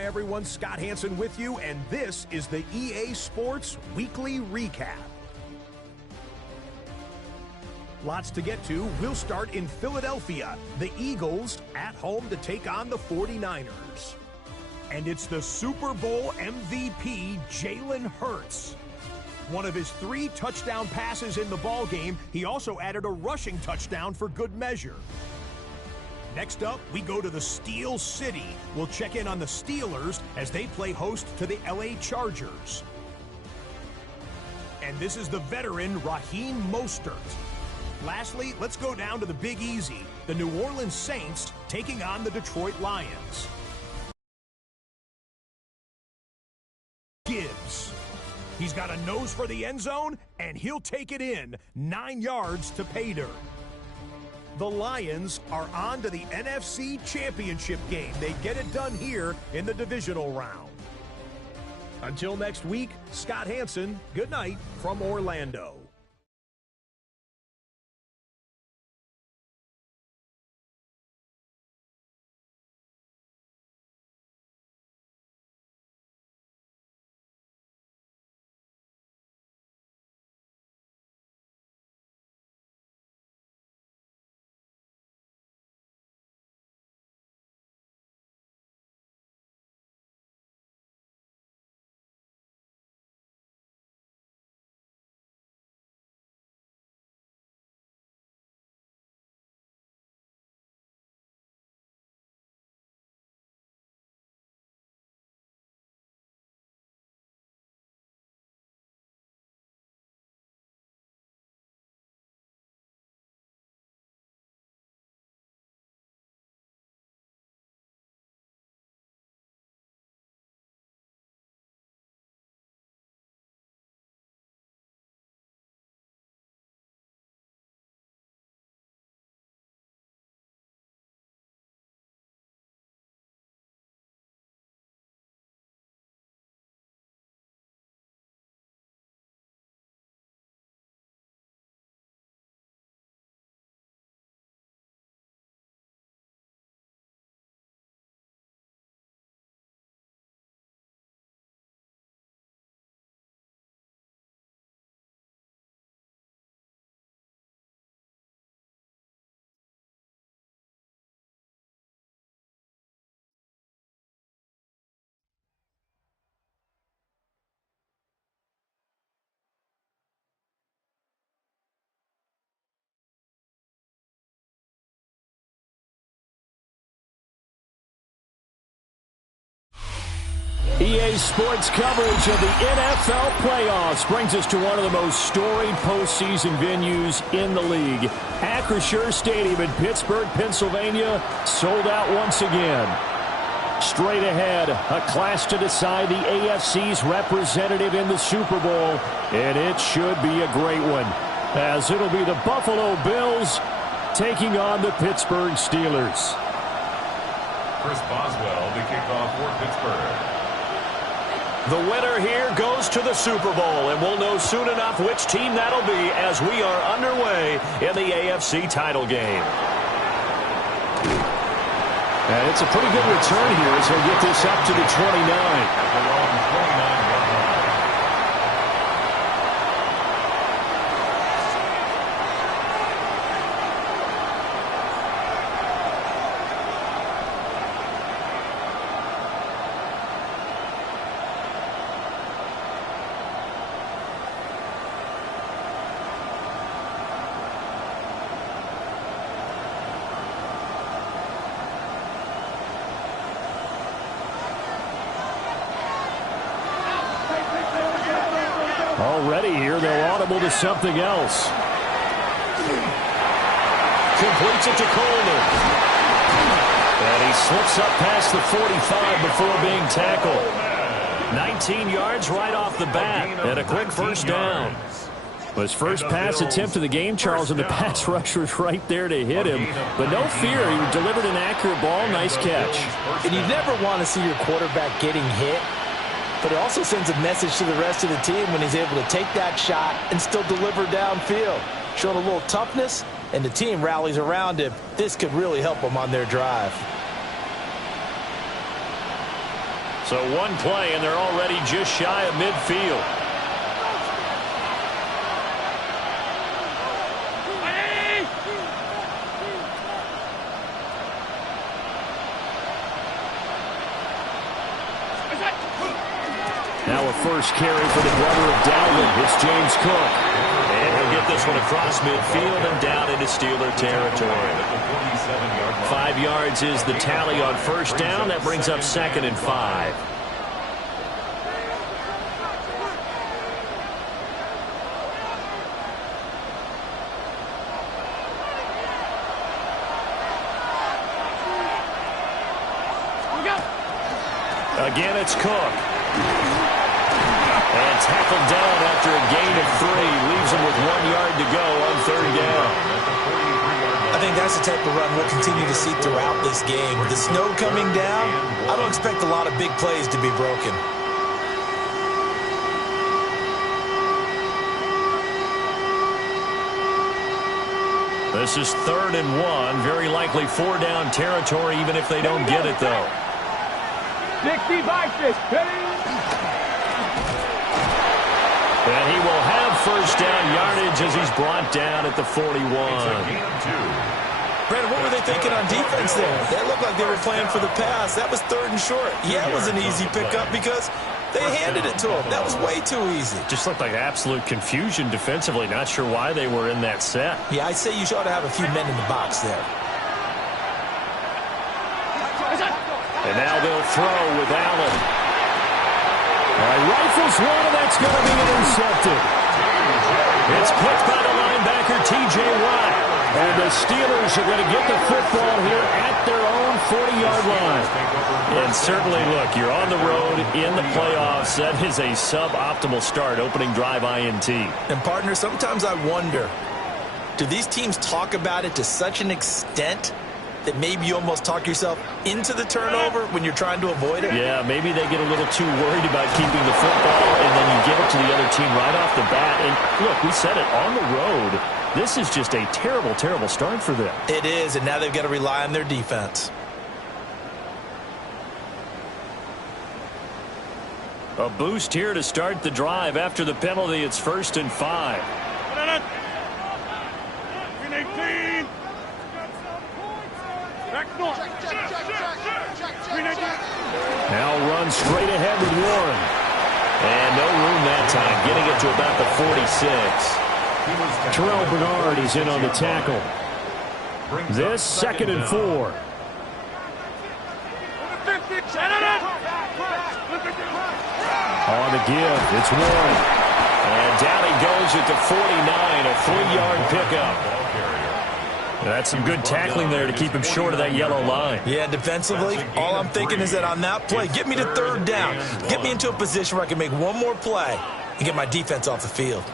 Hi, everyone. Scott Hansen with you, and this is the EA Sports Weekly Recap. Lots to get to. We'll start in Philadelphia. The Eagles at home to take on the 49ers. And it's the Super Bowl MVP, Jalen Hurts. One of his 3 touchdown passes in the ballgame, he also added a rushing touchdown for good measure. Next up, we go to the Steel City. We'll check in on the Steelers as they play host to the LA Chargers. And this is the veteran Raheem Mostert. Lastly, let's go down to the Big Easy. The New Orleans Saints taking on the Detroit Lions. Gibbs. He's got a nose for the end zone, and he'll take it in. 9 yards to pay dirt. The Lions are on to the NFC Championship game. They get it done here in the divisional round. Until next week, Scott Hansen, good night from Orlando. EA Sports coverage of the NFL playoffs brings us to one of the most storied postseason venues in the league. Acrisure Stadium in Pittsburgh, Pennsylvania, sold out once again. Straight ahead, a clash to decide the AFC's representative in the Super Bowl, and it should be a great one, as it'll be the Buffalo Bills taking on the Pittsburgh Steelers. Chris Boswell, the kickoff for Pittsburgh. The winner here goes to the Super Bowl, and we'll know soon enough which team that'll be as we are underway in the AFC title game. And it's a pretty good return here as he'll get this up to the 29. Already here, they'll audible to something else. Completes it to Coleman. And he slips up past the 45 before being tackled. 19 yards right off the bat, and a quick first down. His first pass attempt of the game, Charles, and the pass rusher was right there to hit him. But no fear, he delivered an accurate ball. Nice catch. And you never want to see your quarterback getting hit, but it also sends a message to the rest of the team when he's able to take that shot and still deliver downfield. Showing a little toughness, and the team rallies around him. This could really help them on their drive. So one play, and they're already just shy of midfield. Now a first carry for the brother of Dalvin. It's James Cook. And he'll get this one across midfield and down into Steeler territory. 5 yards is the tally on first down. That brings up 2nd and 5. Again, it's Cook. And tackled down after a gain of 3. Leaves him with 1 yard to go on 3rd down. I think that's the type of run we'll continue to see throughout this game. With the snow coming down, I don't expect a lot of big plays to be broken. This is 3rd and 1. Very likely 4-down territory, even if they don't get it, though. 65, 6. And he will have first down yardage as he's brought down at the 41. Brandon, what were they thinking on defense there? That looked like they were playing for the pass. That was 3rd and short. Yeah, it was an easy pickup because they handed it to him. That was way too easy. Just looked like absolute confusion defensively. Not sure why they were in that set. Yeah, I'd say you ought to have a few men in the box there. And now they'll throw with Allen. All right, rifles one, and that's going to be intercepted. It's picked by the linebacker, T.J. Watt. And the Steelers are going to get the football here at their own 40-yard line. And certainly, look, you're on the road in the playoffs. That is a suboptimal start, opening drive INT. And, partner, sometimes I wonder, do these teams talk about it to such an extent that maybe you almost talk yourself into the turnover when you're trying to avoid it? Yeah, maybe they get a little too worried about keeping the football, and then you give it to the other team right off the bat. And, look, we said it, on the road, this is just a terrible, terrible start for them. It is, and now they've got to rely on their defense. A boost here to start the drive. After the penalty, it's 1st and 5. Now run straight ahead with Warren. And no room that time, getting it to about the 46. Terrell Bernard is in on the tackle. This 2nd and 4. On the give, it's Warren. And down he goes at the 49, a 3-yard pickup. That's some good tackling there to keep him short of that yellow line. Yeah, defensively, all I'm thinking is that on that play, get me to 3rd down. Get me into a position where I can make one more play and get my defense off the field.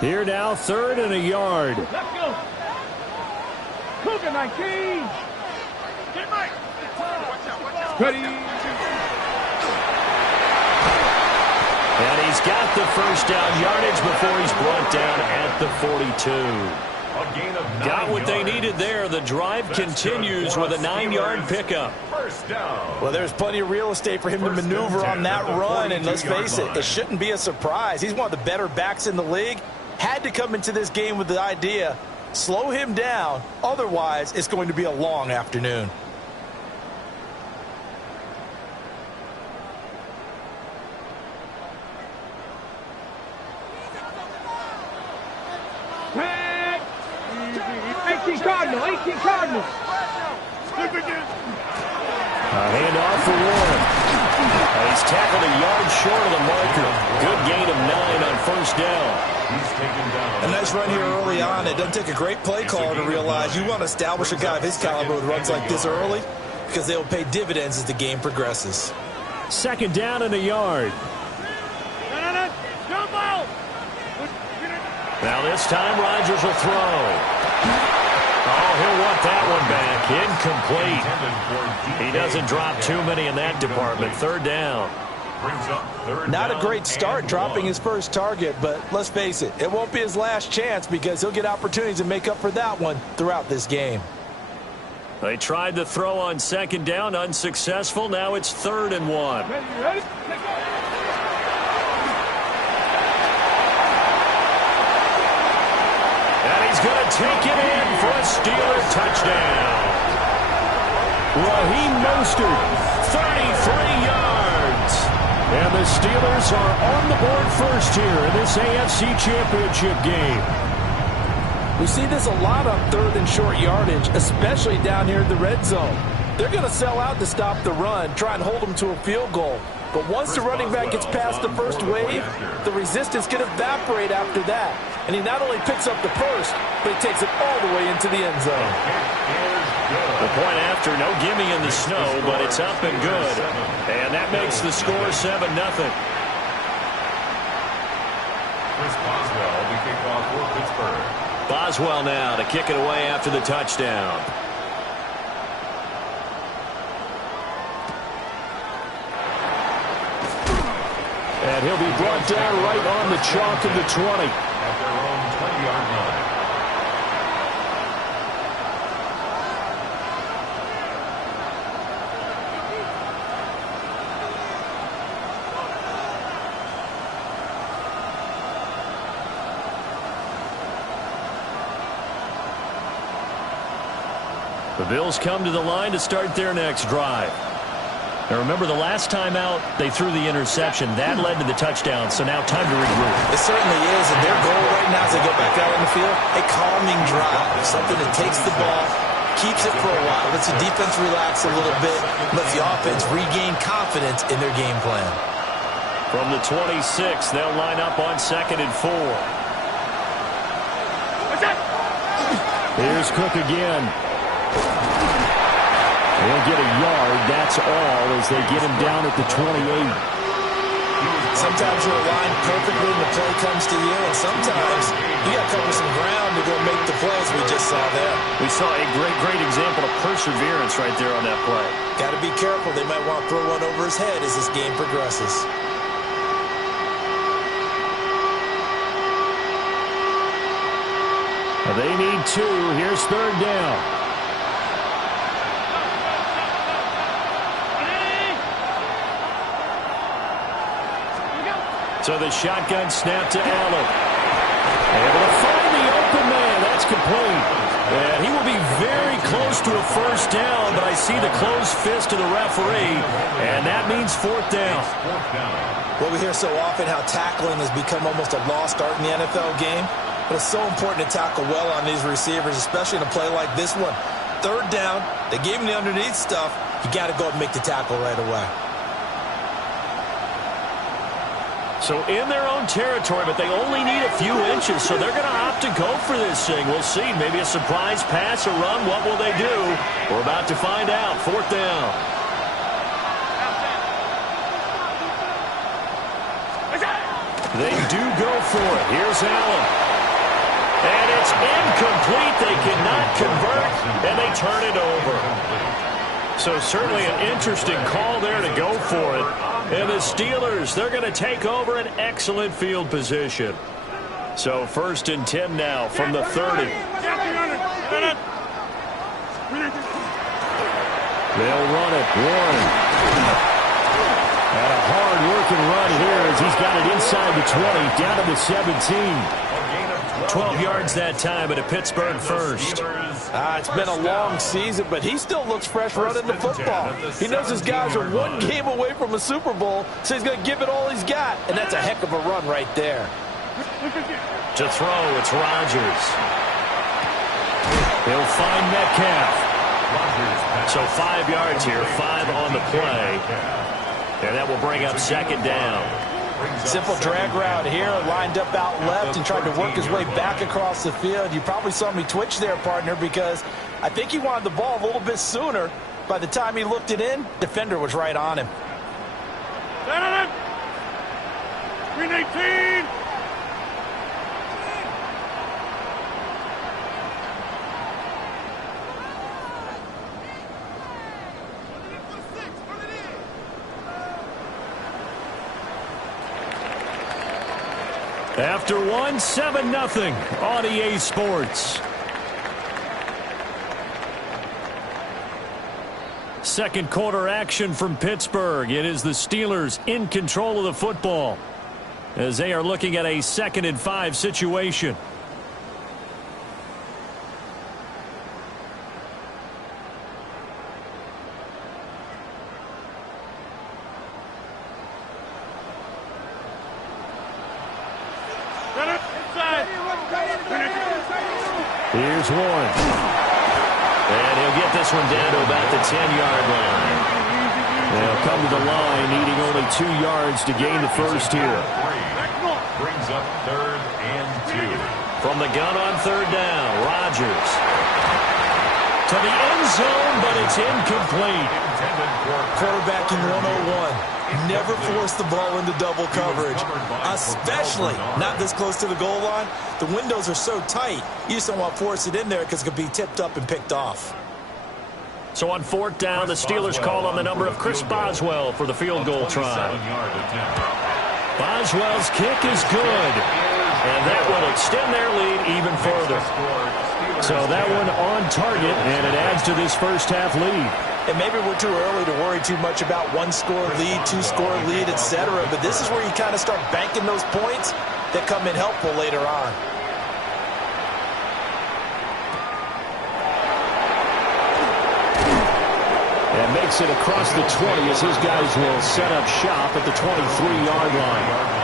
Here now, 3rd and a yard. Let's go. Cougar 19. Ready. And he's got the first down yardage before he's brought down at the 42. Got what they needed there. The drive continues with a 9-yard pickup. First down. Well, there's plenty of real estate for him to maneuver on that run, and let's face it, it shouldn't be a surprise. He's one of the better backs in the league. Had to come into this game with the idea, slow him down, otherwise it's going to be a long afternoon. Cardinals. Handoff for Warren. He's tackled a yard short of the marker. Good gain of 9 on first down. A nice run here early on. It doesn't take a great play caller to realize you want to establish a guy of his caliber with runs like this early because they'll pay dividends as the game progresses. 2nd down and a yard. Now this time Rodgers will throw. Oh, he'll want that one back. Incomplete. He doesn't drop too many in that department. 3rd down. Not a great start dropping his first target, but let's face it, it won't be his last chance because he'll get opportunities to make up for that one throughout this game. They tried the throw on second down, unsuccessful. Now it's 3rd and 1. Ready? And he's going to take it in for a Steeler touchdown. Raheem Mostert, 33 yards. And the Steelers are on the board first here in this AFC Championship game. We see this a lot on 3rd and short yardage, especially down here in the red zone. They're going to sell out to stop the run, try and hold them to a field goal. But once the running back gets past the first wave, the resistance can evaporate after that. And he not only picks up the first, but he takes it all the way into the end zone. The point after, no gimme in the snow, but it's up and good. And that makes the score 7-0. Chris Boswell, the kickoff for Pittsburgh. Boswell now to kick it away after the touchdown. And he'll be brought down right on the chalk of the 20. At their own 20-yard line. The Bills come to the line to start their next drive. Now remember, the last time out, they threw the interception. That led to the touchdown, so now time to regroup. It certainly is, and their goal right now as they go back out on the field, a calming drive, something that takes the ball, keeps it for a while, lets the defense relax a little bit, lets the offense regain confidence in their game plan. From the 26, they'll line up on 2nd and 4. Here's Cook again. He'll get a yard, that's all, as they get him down at the 28. Sometimes you're aligned perfectly when the play comes to you, and sometimes you got to cover some ground to go make the plays we just saw there. We saw a great example of perseverance right there on that play. Got to be careful. They might want to throw one over his head as this game progresses. They need 2. Here's 3rd down. So the shotgun snap to Allen. Able to find the open man. That's complete. And he will be very close to a first down, but I see the closed fist of the referee, and that means 4th down. Well, we hear so often how tackling has become almost a lost art in the NFL game, but it's so important to tackle well on these receivers, especially in a play like this one. 3rd down, they gave him the underneath stuff. You got to go and make the tackle right away. So in their own territory, but they only need a few inches, so they're going to opt to go for this thing. We'll see. Maybe a surprise pass or run. What will they do? We're about to find out. 4th down. They do go for it. Here's Allen. And it's incomplete. They cannot convert, and they turn it over. So certainly an interesting call there to go for it. And the Steelers, they're going to take over an excellent field position. So 1st and 10 now from the 30. They'll run it. Warren. And a hard-working run here as he's got it inside the 20, down to the 17. 12 yards that time, but a Pittsburgh first. It's been a long season, but he still looks fresh running the football. He knows his guys are one game away from a Super Bowl, so he's going to give it all he's got, and that's a heck of a run right there. To throw, it's Rodgers. He'll find Metcalf. So 5 yards here, 5 on the play. And that will bring up 2nd down. Simple drag route here, lined up out left and tried to work his way back across the field. You probably saw me twitch there, partner, because I think he wanted the ball a little bit sooner. By the time he looked it in, defender was right on him. Green 18. After 1, 7-0 on EA Sports. Second quarter action from Pittsburgh. It is the Steelers in control of the football as they are looking at a 2nd and 5 situation. Here's Warren. And he'll get this one down to about the 10-yard line. They'll come to the line needing only 2 yards to gain the first here. Brings up 3rd and 2. From the gun on 3rd down, Rodgers. To the end zone, but it's incomplete. Quarterbacking 101. Never force the ball into double coverage, especially not this close to the goal line. The windows are so tight, you just don't want to force it in there because it could be tipped up and picked off. So on 4th down, the Steelers call on the number of Chris Boswell for the field goal try. Boswell's kick is good, and that will extend their lead even further. So that one on target, and it adds to this first half lead. And maybe we're too early to worry too much about 1-score lead, 2-score lead, etc. But this is where you kind of start banking those points that come in helpful later on. And makes it across the 20 as his guys will set up shop at the 23-yard line.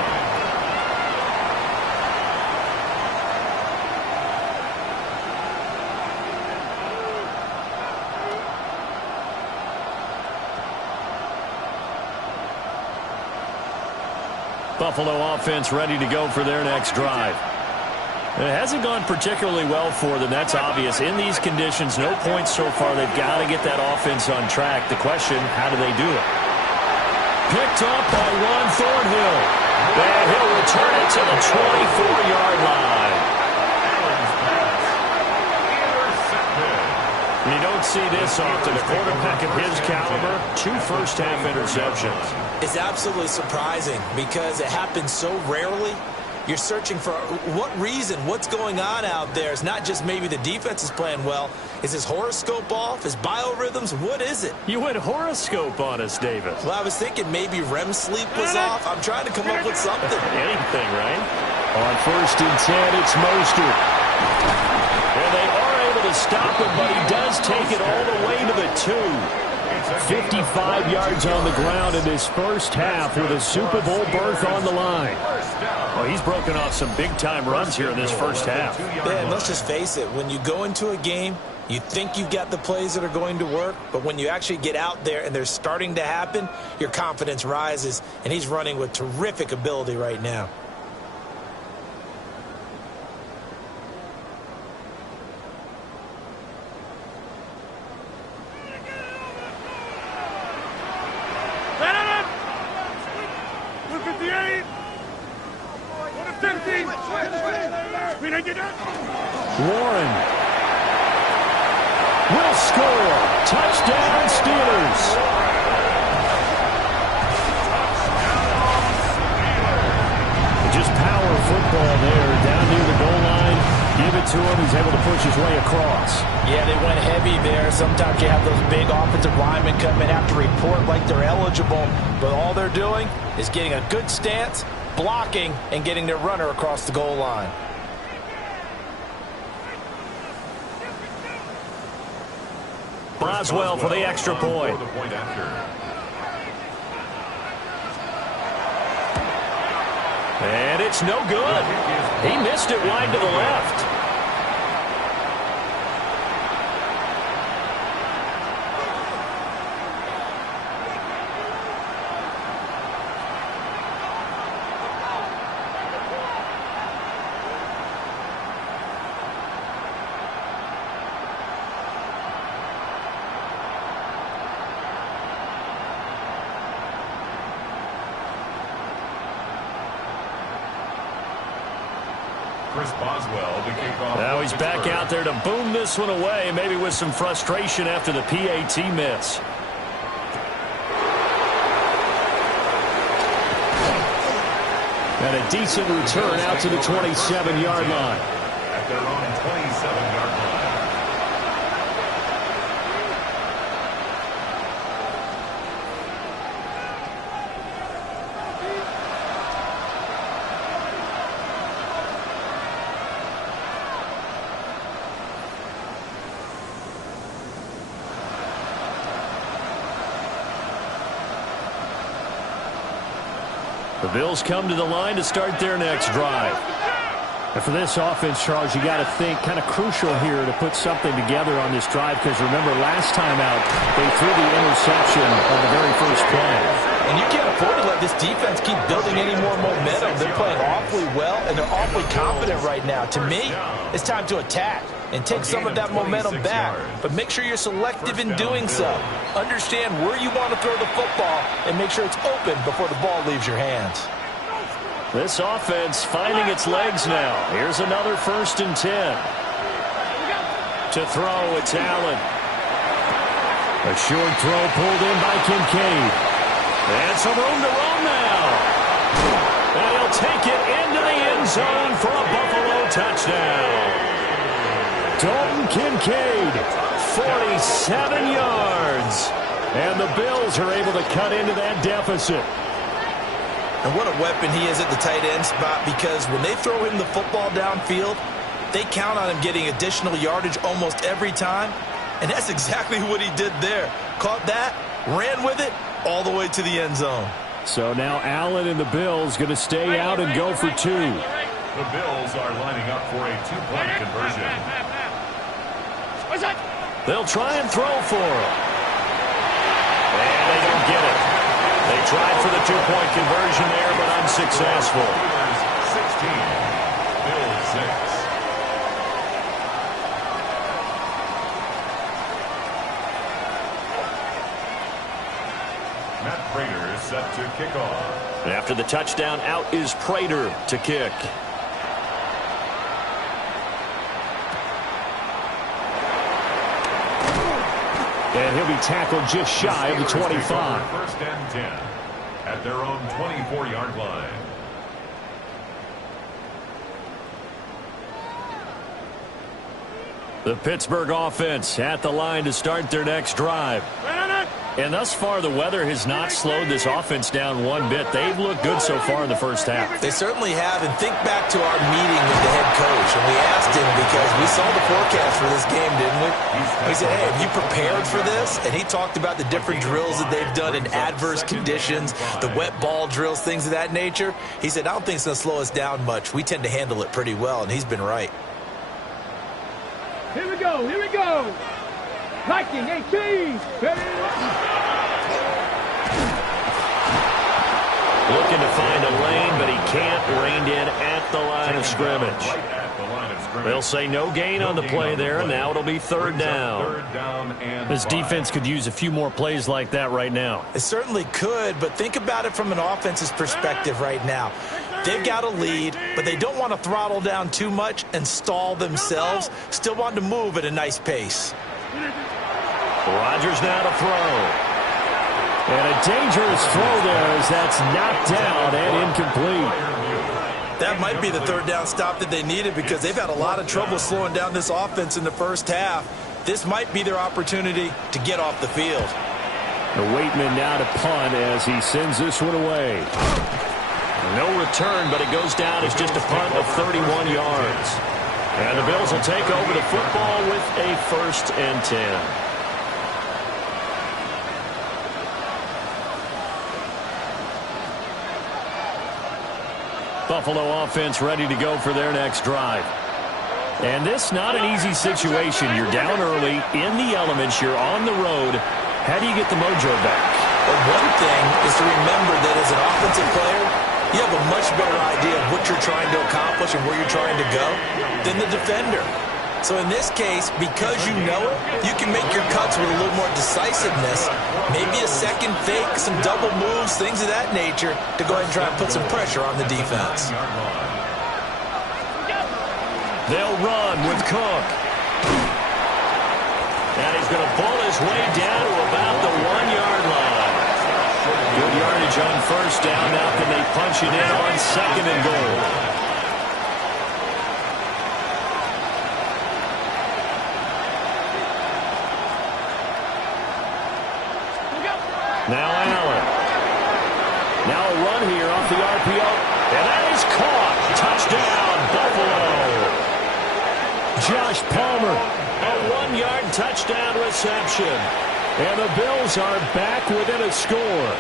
Buffalo offense ready to go for their next drive. It hasn't gone particularly well for them. That's obvious. In these conditions, no points so far. They've got to get that offense on track. The question, how do they do it? Picked up by Juan Thornhill. And he'll return it to the 24-yard line. And you don't see this often. A quarterback of his caliber, 2 first-half interceptions. It's absolutely surprising because it happens so rarely. You're searching for what reason, what's going on out there. It's not just maybe the defense is playing well. Is his horoscope off? His biorhythms? What is it? You went horoscope on us, David. Well, I was thinking maybe REM sleep was off. I'm trying to come up with something. Anything, right? On 1st and 10, it's Mostert. And they are able to stop him, but he does take it all the way to the 2. 55 yards on the ground in his first half with a Super Bowl berth on the line. Well, he's broken off some big-time runs here in this first half. Yeah, and let's just face it. When you go into a game, you think you've got the plays that are going to work, but when you actually get out there and they're starting to happen, your confidence rises, and he's running with terrific ability right now. Warren will score. Touchdown, Steelers. Just power football there down near the goal line. Give it to him. He's able to push his way across. Yeah, they went heavy there. Sometimes you have those big offensive linemen come in, have to report like they're eligible, but all they're doing is getting a good stance, blocking, and getting their runner across the goal line. Boswell for the extra point. And it's no good. He missed it wide to the left. Chris Boswell to kick off. Now he's back out there to boom this one away, maybe with some frustration after the PAT miss. And a decent return out to the 27-yard line. At their own 27-yard The Bills come to the line to start their next drive. And for this offense, Charles, you got to think kind of crucial here to put something together on this drive, because remember last time out they threw the interception on the very first play. And you can't afford to let this defense keep building any more momentum. They're playing awfully well, and they're awfully confident right now. To me, it's time to attack and take some of that momentum back. But make sure you're selective in doing so. Understand where you want to throw the football and make sure it's open before the ball leaves your hands. This offense finding its legs now. Here's another 1st and 10. To throw, it's Allen. A short throw pulled in by Kincaid. And some room to roam now. And he'll take it into the end zone for a Buffalo touchdown. Dalton Kincaid, 47 yards. And the Bills are able to cut into that deficit. And what a weapon he is at the tight end spot, because when they throw him the football downfield, they count on him getting additional yardage almost every time. And that's exactly what he did there. Caught that, ran with it, all the way to the end zone. So now Allen and the Bills going to stay out and go for 2. The Bills are lining up for a 2-point conversion. They'll try and throw for him. And they don't get it. They tried for the 2-point conversion there, but unsuccessful. 16, Bills 6. Matt Prater is set to kick off. And after the touchdown, out is Prater to kick. And he'll be tackled just shy of the 25. 1st and 10 at their own 24-yard line. The Pittsburgh offense at the line to start their next drive. And thus far, the weather has not slowed this offense down one bit. They've looked good so far in the first half. They certainly have. And think back to our meeting with the head coach. And we asked him, because we saw the forecast for this game, didn't we? We said, hey, have you prepared for this? And he talked about the different drills that they've done in adverse conditions, the wet ball drills, things of that nature. He said, I don't think it's going to slow us down much. We tend to handle it pretty well, and he's been right. Here we go, here we go. Liking 18. Looking to find a lane, but he can't. Reined in at the line of scrimmage. They'll say no gain on the play there, and now it'll be 3rd down. This defense could use a few more plays like that right now. It certainly could, but think about it from an offense's perspective right now. They've got a lead, but they don't want to throttle down too much and stall themselves. Still want to move at a nice pace. Rodgers now to throw. And a dangerous throw there as that's knocked down and incomplete. That might be the 3rd down stop that they needed, because they've had a lot of trouble slowing down this offense in the first half. This might be their opportunity to get off the field. The Waitman now to punt as he sends this one away. No return, but it goes down as just a punt of 31 yards. And the Bills will take over the football with a 1st and 10. Buffalo offense ready to go for their next drive. And this not an easy situation. You're down early, in the elements, you're on the road. How do you get the mojo back? Well, one thing is to remember that as an offensive player, you have a much better idea of what you're trying to accomplish and where you're trying to go than the defender. So in this case, because you know it, you can make your cuts with a little more decisiveness, maybe a second fake, some double moves, things of that nature, to go ahead and try and put some pressure on the defense. They'll run with Cook. And he's going to pull his way down to about the 1-yard line. Good yardage on 1st down. Now can they punch it in on 2nd and goal? Now Allen. Now a run here off the RPO. And that is caught. Touchdown, Buffalo. Josh Palmer, a 1-yard touchdown reception. And the Bills are back within a score.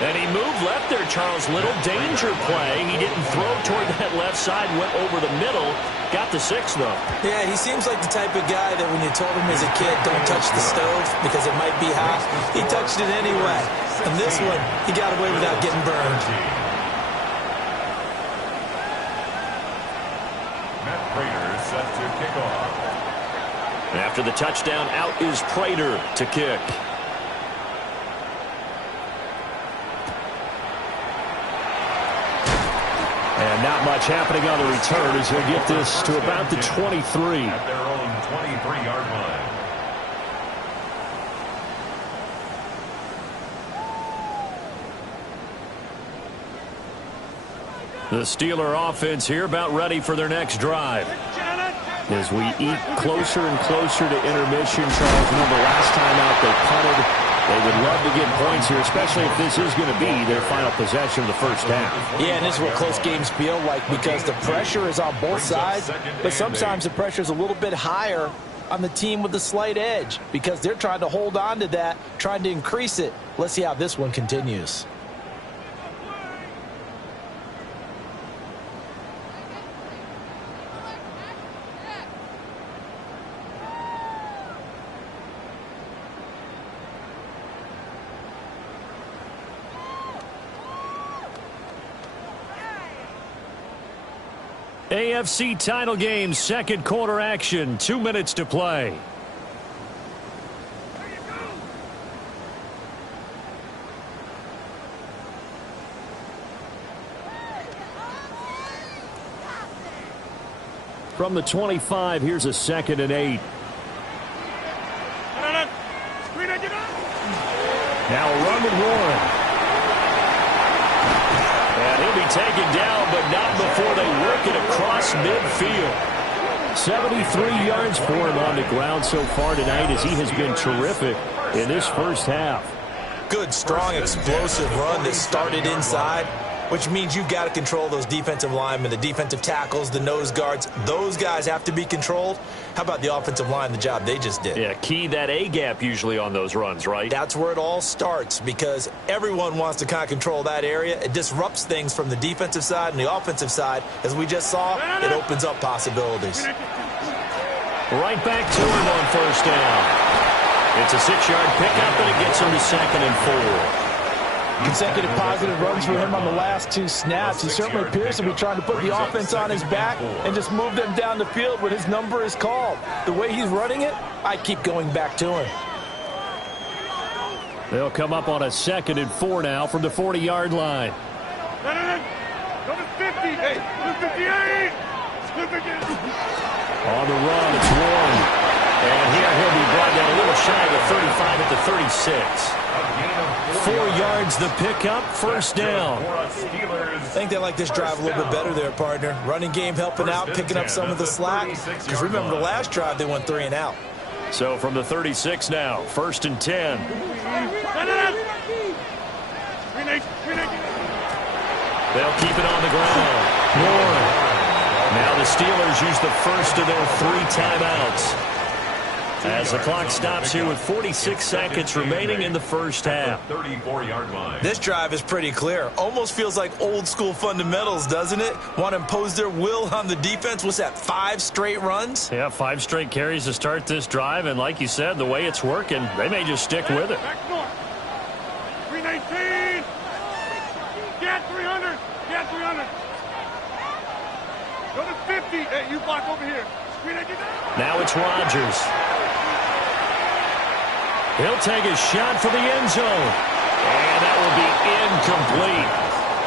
And he moved left there, Charles. Little danger play. He didn't throw toward that left side, went over the middle. Got the 6, though. Yeah, he seems like the type of guy that when you told him as a kid, don't touch the stove because it might be hot, he touched it anyway. And this one, he got away without getting burned. Matt Prater set to kick off. After the touchdown, out is Prater to kick. And not much happening on the return as he'll get this to about the 23. At their own 23-yard line. The Steeler offense here about ready for their next drive. As we eat closer and closer to intermission, Charles, remember last time out they punted. They would love to get points here, especially if this is going to be their final possession of the first half. Yeah, and this is what close games feel like because the pressure is on both sides, but sometimes the pressure is a little bit higher on the team with the slight edge because they're trying to hold on to that, trying to increase it. Let's see how this one continues. AFC title game, second quarter action, 2 minutes to play. From the 25, here's a 2nd and 8. Now a run with Warren. And he'll be taken down, but not before they work it across midfield. 73 yards for him on the ground so far tonight as he has been terrific in this first half. Good, strong, explosive run that started inside, which means you've got to control those defensive linemen, the defensive tackles, the nose guards. Those guys have to be controlled. How about the offensive line, the job they just did? Yeah, key that A-gap usually on those runs, right? That's where it all starts because everyone wants to kind of control that area. It disrupts things from the defensive side and the offensive side. As we just saw, it opens up possibilities. Right back to him on first down. It's a 6-yard pickup, and it gets him to 2nd and 4. Consecutive positive runs for him on the last 2 snaps. He certainly appears to be trying to put the offense on his back and just move them down the field when his number is called. The way he's running it, I keep going back to him. They'll come up on a 2nd and 4 now from the 40-yard line. Go to 50. Hey, go to 58. On the run, it's Warren. And here he'll be brought down a little shy of the 35 at the 36. 4 yards the pickup, first down. I think they like this drive a little bit better there, partner. Running game helping out, picking up some of the slack. Because remember the last drive they went 3 and out. So from the 36 now, 1st and 10. They'll keep it on the ground. Warren. Now the Steelers use the first of their 3 timeouts. As the clock stops here with 46 seconds remaining in the first half. 34-yard line. This drive is pretty clear. Almost feels like old school fundamentals, doesn't it? Want to impose their will on the defense. What's that, 5 straight runs? Yeah, 5 straight carries to start this drive. And like you said, the way it's working, they may just stick with it. 319. Get 300. Get 300. Go to 50. Hey, you block over here. Now it's Rodgers. He'll take a shot for the end zone. And that will be incomplete.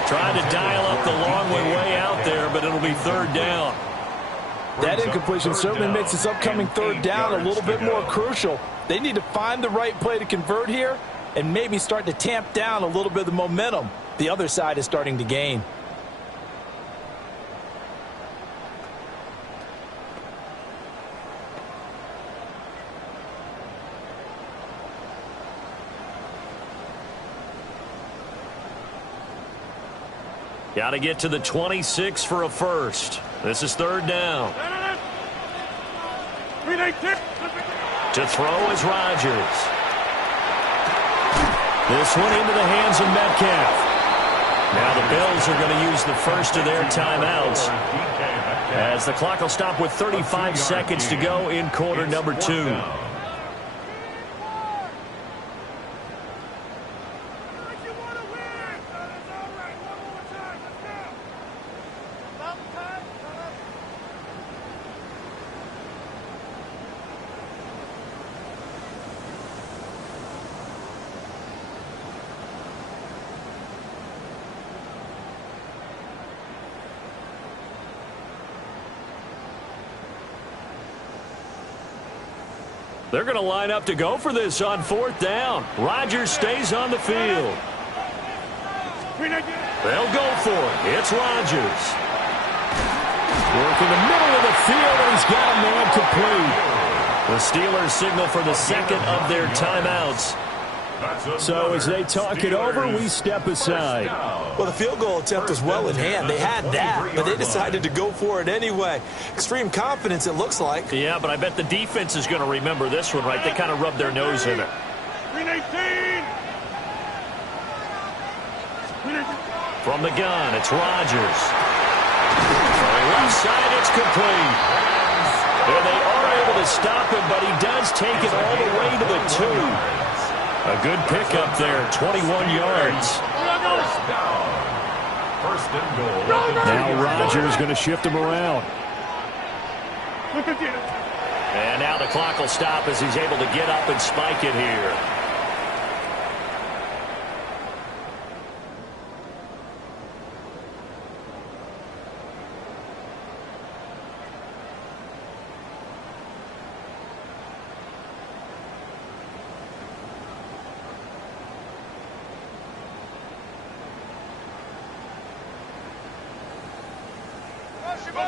Trying to dial up the long way out there, but it'll be 3rd down. That incompletion certainly makes this upcoming 3rd down a little bit more crucial. They need to find the right play to convert here and maybe start to tamp down a little bit of the momentum the other side is starting to gain. Got to get to the 26 for a first. This is 3rd down. To throw is Rodgers. This one into the hands of Metcalf. Now the Bills are going to use the first of their timeouts, as the clock will stop with 35 seconds to go in quarter number 2. They're going to line up to go for this on 4th down. Rodgers stays on the field. They'll go for it. It's Rodgers. Working the middle of the field, and he's got a man complete. The Steelers signal for the second of their timeouts. So as they talk it over, we step aside. Well, the field goal attempt was well in hand. They had that, but they decided to go for it anyway. Extreme confidence, it looks like. Yeah, but I bet the defense is going to remember this one, right? They kind of rubbed their nose in it. From the gun, it's Rodgers. Left side, it's complete. And they are able to stop him, but he does take it all the way to the 2. A good pickup there, 21 yards. Now Rodgers going to shift him around. And now the clock will stop as he's able to get up and spike it here.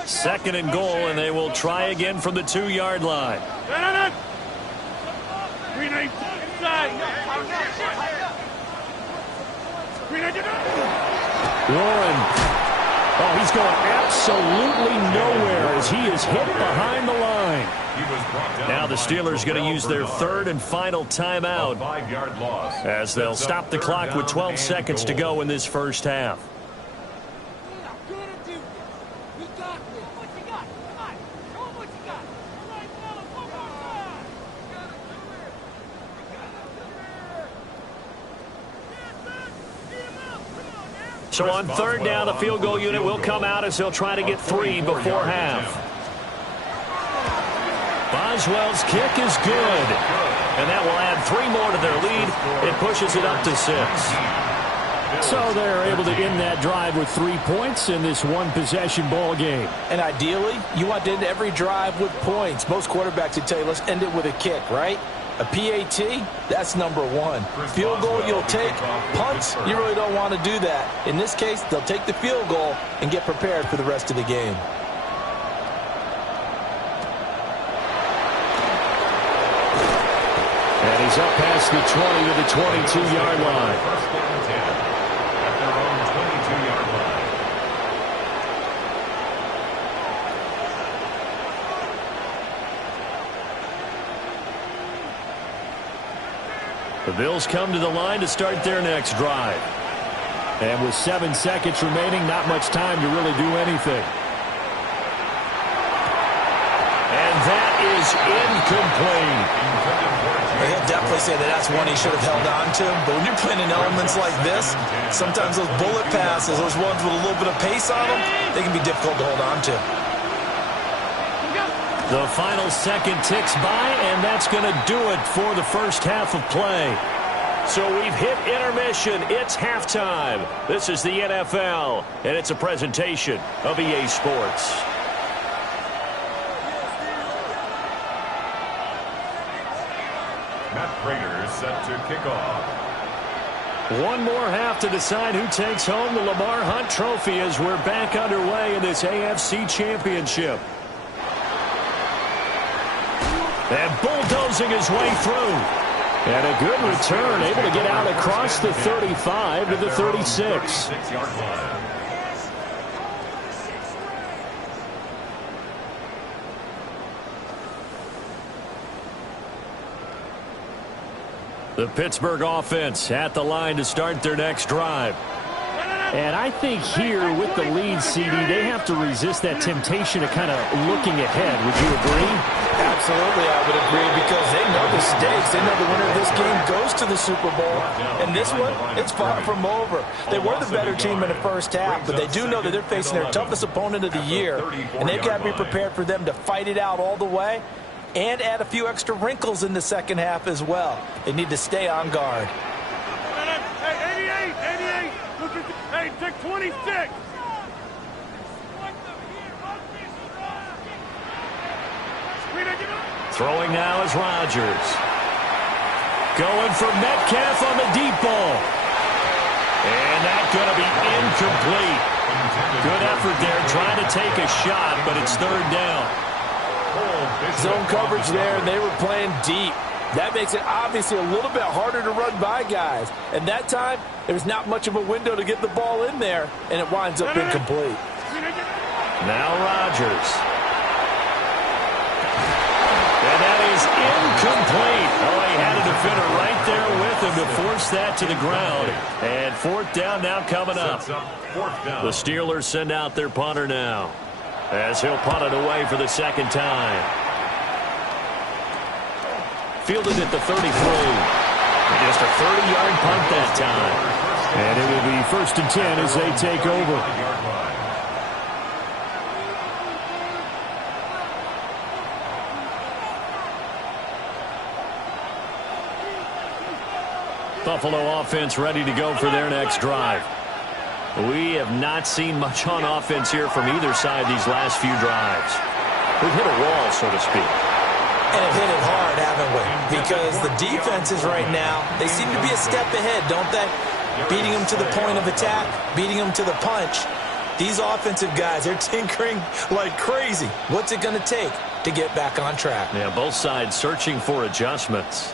Second and goal, and they will try again from the 2-yard line. Warren. Oh, he's going absolutely nowhere as he is hit behind the line. Now the Steelers going to use their third and final timeout as they'll stop the clock with 12 seconds to go in this first half. So on third down, the field goal unit will come out as they'll try to get 3 before half. Boswell's kick is good. And that will add 3 more to their lead. It pushes it up to 6. So they're able to end that drive with 3 points in this one-possession ball game. And ideally, you want to end every drive with points. Most quarterbacks would tell you, let's end it with a kick, right? A PAT, that's number 1. Field goal you'll take. Punts, you really don't want to do that. In this case, they'll take the field goal and get prepared for the rest of the game. And he's up past the 20 to the 22-yard line. First down and 10 at their own 22-yard line. The Bills come to the line to start their next drive. And with 7 seconds remaining, not much time to really do anything. And that is incomplete. He'll definitely say that that's one he should have held on to. But when you're playing in elements like this, sometimes those bullet passes, those ones with a little bit of pace on them, they can be difficult to hold on to. The final second ticks by, and that's going to do it for the first half of play. So we've hit intermission. It's halftime. This is the NFL, and it's a presentation of EA Sports. Matt Prater is set to kick off. One more half to decide who takes home the Lamar Hunt Trophy as we're back underway in this AFC Championship. And bulldozing his way through. And a good return, able to get out across the 35 to the 36. The Pittsburgh offense at the line to start their next drive. And I think here with the lead, CD, they have to resist that temptation of kind of looking ahead. Would you agree? Absolutely, I would agree, because they know the stakes. They know the winner of this game goes to the Super Bowl. And this one, it's far from over. They were the better team in the first half, but they do know that they're facing their toughest opponent of the year. And they've got to be prepared for them to fight it out all the way and add a few extra wrinkles in the second half as well. They need to stay on guard. Hey, 88. Look at hey, take 26. Throwing now is Rodgers. Going for Metcalf on the deep ball. And that's going to be incomplete. Good effort there, trying to take a shot, but it's third down. Zone coverage there, and they were playing deep. That makes it obviously a little bit harder to run by guys. And that time, there's not much of a window to get the ball in there, and it winds up incomplete. Now Rodgers. And that is incomplete. Oh, he had a defender right there with him to force that to the ground. And fourth down now coming up. The Steelers send out their punter now, as he'll punt it away for the second time. Fielded at the 33. Just a 30-yard punt that time. And it will be 1st and 10 as they take over. Buffalo offense ready to go for their next drive. We have not seen much on offense here from either side these last few drives. We've hit a wall, so to speak. And have hit it hard, haven't we? Because the defenses right now, they seem to be a step ahead, don't they? Beating them to the point of attack, beating them to the punch. These offensive guys, they're tinkering like crazy. What's it going to take to get back on track? Yeah, both sides searching for adjustments.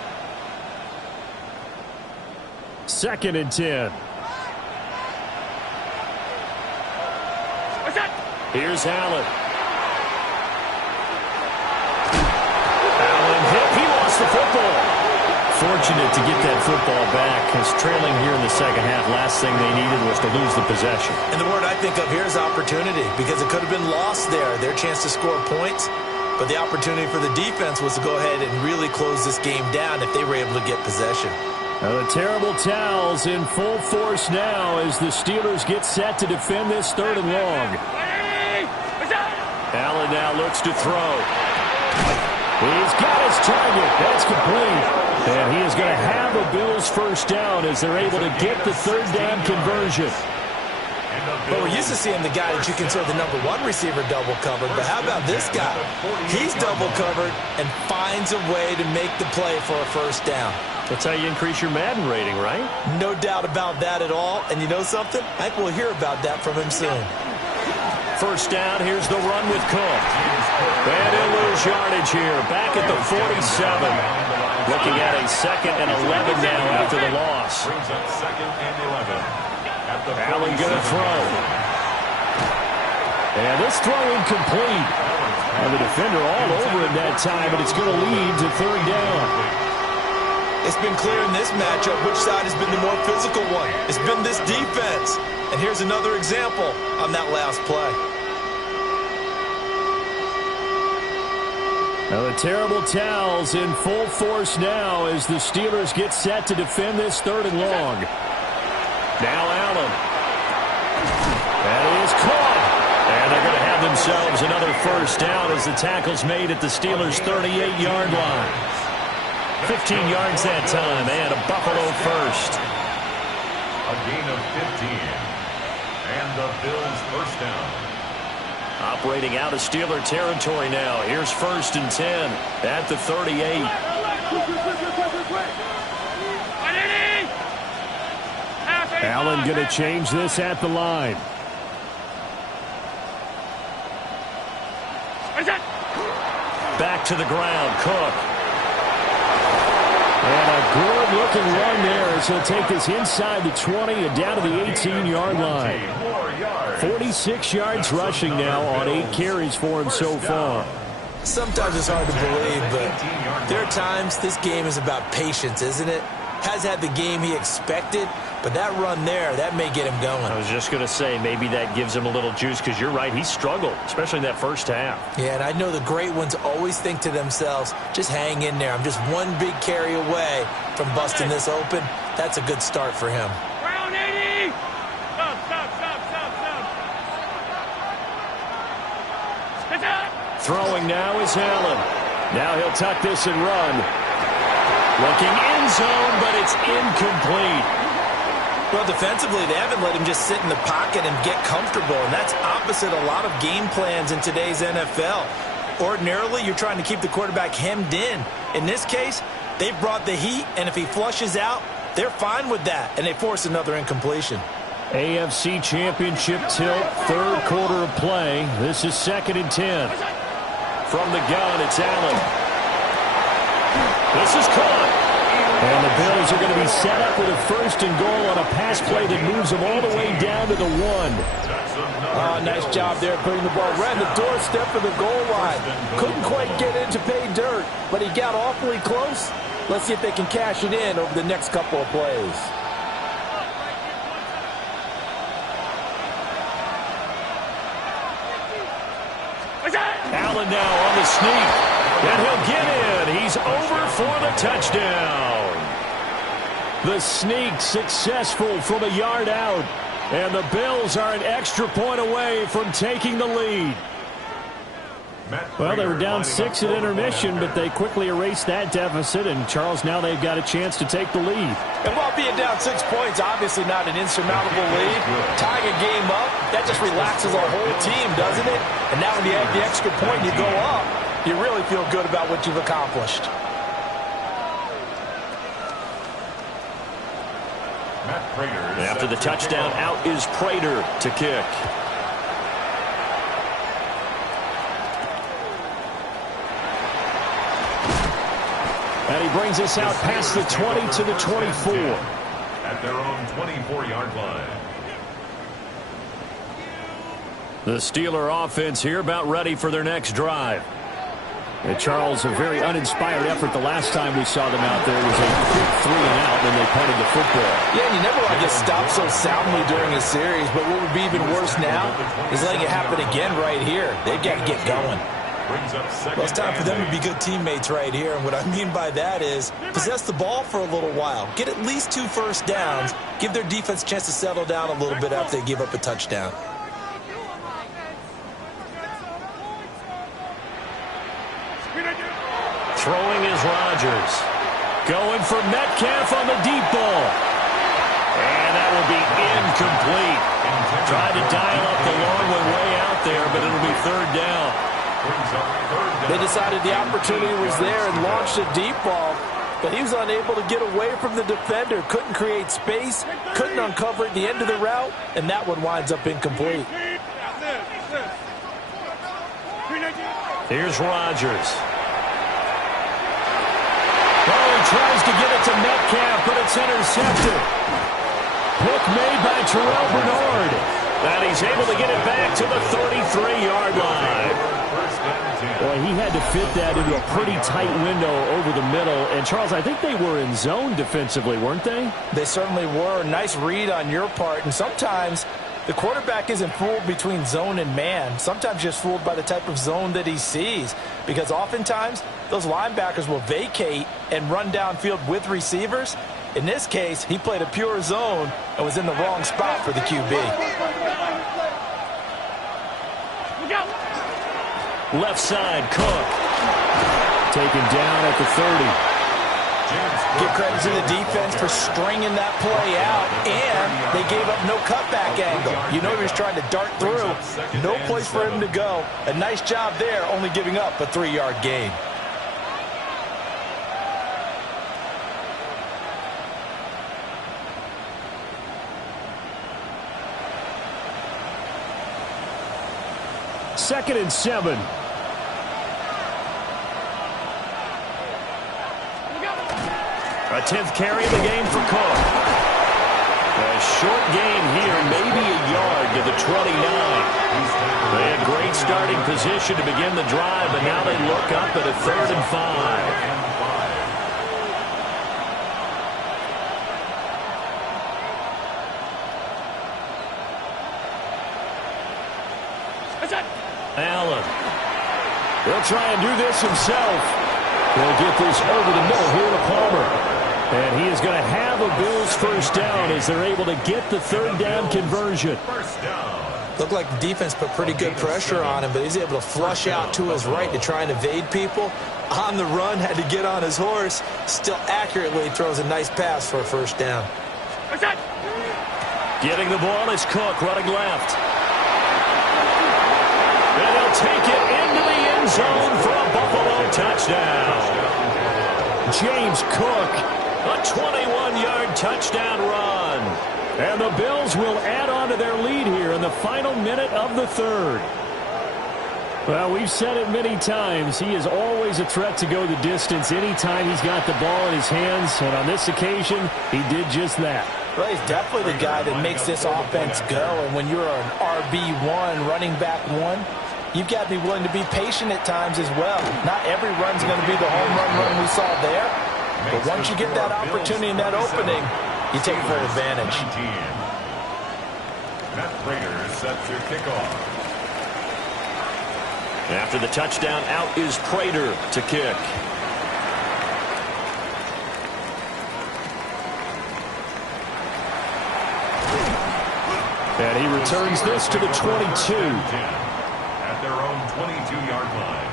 2nd and 10. Here's Allen. Allen hit. He lost the football. Fortunate to get that football back, because trailing here in the second half, last thing they needed was to lose the possession. And the word I think of here is opportunity, because it could have been lost there, their chance to score points. But the opportunity for the defense was to go ahead and really close this game down if they were able to get possession. Now the terrible towels in full force now as the Steelers get set to defend this 3rd and long. Allen now looks to throw. He's got his target. That's complete. And he is going to have the Bills' first down as they're able to get the 3rd down conversion. Well, we're used to seeing the guy that you consider the #1 receiver double covered, but how about this guy? He's double covered and finds a way to make the play for a first down. That's how you increase your Madden rating, right? No doubt about that at all. And you know something? I think we'll hear about that from him soon. First down, here's the run with Cook. And he'll lose yardage here, back at the 47. Looking at a 2nd and 11 now after the loss. Allen gonna throw. And this throw incomplete. And the defender all over him that time, but it's going to lead to 3rd down. It's been clear in this matchup which side has been the more physical one. It's been this defense. And here's another example on that last play. Now the terrible towels in full force now as the Steelers get set to defend this 3rd and long. Now Allen. That is caught. And they're going to have themselves another first down as the tackle's made at the Steelers' 38-yard line. 15 yards that time, and a Buffalo first. A gain of 15. And the Bills first down. Operating out of Steeler territory now. Here's 1st and 10 at the 38. Allen going to change this at the line. Back to the ground, Cook. And a good-looking run there as he'll take this inside the 20 and down to the 18-yard line. 46 yards rushing now on 8 carries for him so far. Sometimes it's hard to believe, but there are times this game is about patience, isn't it? has had the game he expected, but that run there, that may get him going. I was just going to say, maybe that gives him a little juice, because you're right, he struggled, especially in that first half. Yeah, and I know the great ones always think to themselves, just hang in there. I'm just one big carry away from busting this open. That's a good start for him. Round 80! Stop. Throwing now is Allen. Now he'll tuck this and run. Looking end zone, but it's incomplete. Well, defensively, they haven't let him just sit in the pocket and get comfortable, and that's opposite a lot of game plans in today's NFL. Ordinarily, you're trying to keep the quarterback hemmed in. In this case, they brought the heat, and if he flushes out, they're fine with that, and they force another incompletion. AFC Championship tilt, third quarter of play. This is 2nd and 10. From the gun, it's Allen. This is caught. And the Bills are going to be set up with a 1st and goal on a pass play that moves them all the way down to the 1. Oh, nice job there putting the ball right on the doorstep of the goal line. Couldn't quite get in to pay dirt, but he got awfully close. Let's see if they can cash it in over the next couple of plays. Allen now on the sneak. And he'll get in. He's over for the touchdown. The sneak successful from a yard out. And the Bills are an extra point away from taking the lead. Well, they were down 6 at intermission, but they quickly erased that deficit. And, Charles, now they've got a chance to take the lead. And while being down 6 points, obviously not an insurmountable lead, tying a game up, that just relaxes our whole team, doesn't it? And now when you have the extra point and you go up, you really feel good about what you've accomplished. After the touchdown, out is Prater to kick. And he brings us out past the 20 to the 24. At their own 24-yard line. The Steeler offense here about ready for their next drive. And Charles, a very uninspired effort the last time we saw them out there. It was a quick 3 and out when they punted the football. Yeah, and you never want to get stopped so soundly during a series, but what would be even worse now is letting it happen again right here. They've got to get going. Well, it's time for them to be good teammates right here, and what I mean by that is possess the ball for a little while, get at least 2 first downs, give their defense a chance to settle down a little bit after they give up a touchdown. Throwing is Rodgers. Going for Metcalf on the deep ball. And that will be incomplete. Tried to dial up the long one way out there, but it'll be 3rd down. They decided the opportunity was there and launched a deep ball, but he was unable to get away from the defender. Couldn't create space, couldn't uncover at the end of the route, and that one winds up incomplete. Here's Rodgers. Oh, he tries to get it to Metcalf, but it's intercepted. Pick made by Terrell Bernard. And he's able to get it back to the 33-yard line. Boy, he had to fit that into a pretty tight window over the middle. And, Charles, I think they were in zone defensively, weren't they? They certainly were. Nice read on your part. And sometimes the quarterback isn't fooled between zone and man. Sometimes just fooled by the type of zone that he sees. Because oftentimes, those linebackers will vacate and run downfield with receivers. In this case, he played a pure zone and was in the wrong spot for the QB. Left side, Cook. Taken down at the 30. Give credit to the defense for stringing that play out, and they gave up no cutback angle. You know he was trying to dart through. No place for him to go. A nice job there, only giving up a 3-yard gain. Second and 7. A 10th carry of the game for Cook. A short gain here, maybe a yard to the 29. They had great starting position to begin the drive, but now they look up at a 3rd and 5. He'll try and do this himself. He'll get this over the middle here to Palmer. And he is going to have a Bills first down as they're able to get the third down conversion. First down. Looked like the defense put pretty good pressure on him, but he's able to flush out to his right to try and evade people. On the run, had to get on his horse. Still accurately throws a nice pass for a first down. Getting the ball is Cook running left. And he'll take it into the end zone for a Buffalo touchdown. James Cook, a 21-yard touchdown run. And the Bills will add on to their lead here in the final minute of the third. Well, we've said it many times. He is always a threat to go the distance anytime he's got the ball in his hands. And on this occasion, he did just that. Well, he's definitely the guy that makes this offense go. And when you're an RB1, running back one, you've got to be willing to be patient at times as well. Not every run's going to be the home run we saw there. But once you get that opportunity and that opening, you take full advantage. Matt Prater sets your kickoff. After the touchdown, out is Prater to kick. And he returns this to the 22. At their own 22-yard line.